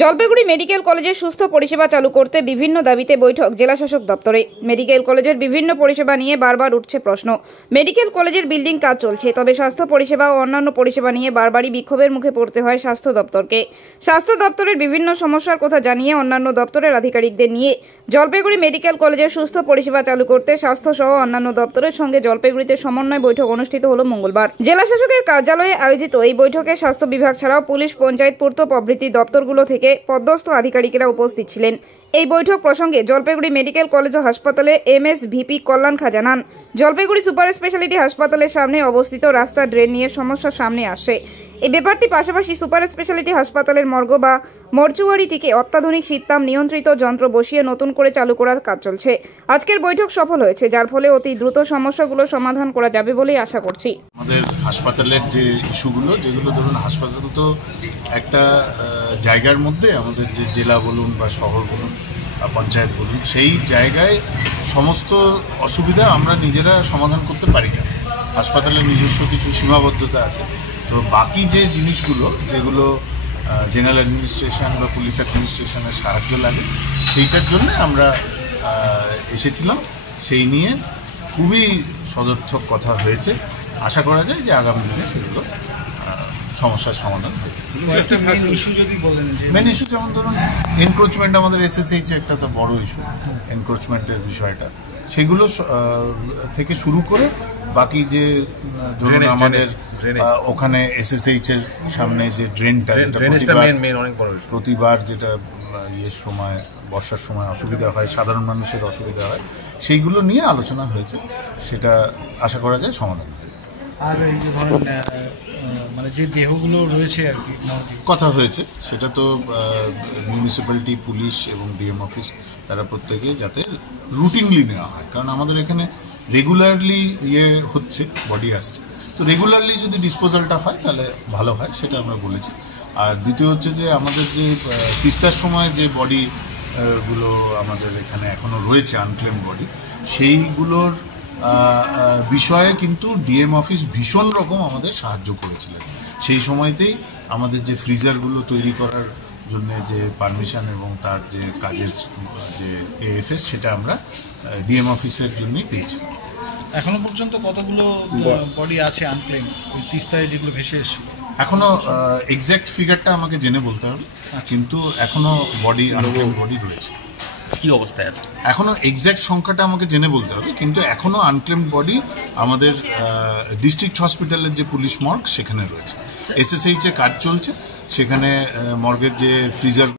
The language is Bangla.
জলপাইগুড়ি মেডিকেল কলেজে সুস্থ পরিষেবা চালু করতে বিভিন্ন দাবিতে বৈঠক জেলা শাসক দপ্তরে। মেডিকেল কলেজের বিভিন্ন পরিষেবা নিয়ে বারবার উঠছে প্রশ্ন। মেডিকেল কলেজের বিল্ডিং কাজ চলছে, তবে স্বাস্থ্য পরিষেবা ও অন্যান্য পরিষেবা নিয়ে বারবারই বিক্ষোভের মুখে পড়তে হয় স্বাস্থ্য দপ্তরকে। স্বাস্থ্য দপ্তরের বিভিন্ন সমস্যার কথা জানিয়ে অন্যান্য দপ্তরের আধিকারিকদের নিয়ে জলপাইগুড়ি মেডিকেল কলেজের সুস্থ পরিষেবা চালু করতে স্বাস্থ্য সহ অন্যান্য দপ্তরের সঙ্গে জলপাইগুড়িতে সমন্বয় বৈঠক অনুষ্ঠিত হলো মঙ্গলবার। জেলা শাসকের কার্যালয়ে আয়োজিত এই বৈঠকে স্বাস্থ্য বিভাগ ছাড়াও পুলিশ, পঞ্চায়েত, পূর্ত প্রভৃতি দপ্তরগুলো থেকে পদস্থ আধিকারিকেরা উপস্থিত ছিলেন। এই বৈঠক প্রসঙ্গে জলপাইগুড়ি মেডিকেল কলেজ ও হাসপাতালে এমএসভিপি কল্যাণ খা জানান, জলপাইগুড়ি সুপার স্পেশালিটি হাসপাতালের সামনে অবস্থিত রাস্তা ড্রেন নিয়ে সমস্যা সামনে আসে। এই ব্যাপারটি পাশাপাশি সুপার স্পেশালিটি হাসপাতালের মর্গ বা মর্চুয়ারিটিকে অত্যাধুনিক শীততাপ নিয়ন্ত্রিত যন্ত্র বসিয়ে নতুন করে চালু করার কাজ চলছে। আজকের বৈঠক সফল হয়েছে, যার ফলে অতি দ্রুত সমস্যাগুলো সমাধান করা যাবে বলেই আশা করছি। আমাদের হাসপাতালের যে ইস্যুগুলো, যেগুলো ধরুন হাসপাতাল তো একটা জায়গার মধ্যে, আমাদের যে জেলা বলুন বা শহর বলুন বা পঞ্চায়েত বলুন, সেই জায়গায় সমস্ত অসুবিধা আমরা নিজেরা সমাধান করতে পারি না। হাসপাতালের নিজস্ব কিছু সীমাবদ্ধতা আছে। তো বাকি যে জিনিসগুলো, যেগুলো জেনারেল অ্যাডমিনিস্ট্রেশন বা পুলিশ অ্যাডমিনিস্ট্রেশনের সাহায্য লাগে, সেইটার জন্য আমরা এসেছিলাম। সেই নিয়ে খুবই সদর্থক কথা হয়েছে। আশা করা যায় যে আগামী দিনে সেগুলো সমস্যার সমাধান হবে। মেন ইস্যু যেমন ধরুন এনক্রোচমেন্ট, আমাদের SSH একটা তো বড় ইস্যু, এনক্রোচমেন্টের বিষয়টা, সেগুলো থেকে শুরু করে বাকি যে ধরুন আমাদের ওখানে SSH এর সামনে যে ড্রেনটা, প্রতিবার যেটা ইয়ের সময়, বর্ষার সময় অসুবিধা হয়, সাধারণ মানুষের অসুবিধা হয়, সেইগুলো নিয়ে আলোচনা হয়েছে। সেটা আশা করা যায় সমাধান হবে। আর এই যে ধরেন মানে যে দেহগুলো রয়েছে আর কি কথা হয়েছে, সেটা তো মিউনিসিপ্যালিটি, পুলিশ এবং ডিএম অফিস, তারা প্রত্যেকে যাতে রুটিনলি নেওয়া হয়, কারণ আমাদের এখানে রেগুলারলি হচ্ছে, বডি আসছে। তো রেগুলারলি যদি ডিসপোজালটা হয় তাহলে ভালো হয়, সেটা আমরা বলেছি। আর দ্বিতীয় হচ্ছে যে আমাদের যে তিস্তার সময় যে বডিগুলো আমাদের এখানে এখনও রয়েছে আনক্লেম বডি, সেইগুলোর বিষয়ে কিন্তু ডিএম অফিস ভীষণ রকম আমাদের সাহায্য করেছিলেন। সেই সময়তেই আমাদের যে ফ্রিজারগুলো তৈরি করার জন্য যে পারমিশন এবং তার যে কাজের যে AFS, সেটা আমরা ডিএম অফিসের জন্যই পেয়েছি। এখনো পর্যন্ত কতগুলো বডি আছে আনক্লেম, ওই তিস্তায় যেগুলো ভেসে এসে? এখনো এক্স্যাক্ট ফিগারটা আমাকে জেনে বলতে হবে, কিন্তু এখনো বডি, আনক্লেম বডি রয়েছে। কি অবস্থায় আছে এখনো এক্স্যাক্ট সংখ্যাটা আমাকে জেনে বলতে হবে, কিন্তু এখনো আনক্লেম বডি আমাদের ডিস্ট্রিক্ট হসপিটালের যে পুলিশ মর্গ, সেখানে রয়েছে। SSH এ কাজ চলছে, সেখানে মর্গের যে ফ্রিজার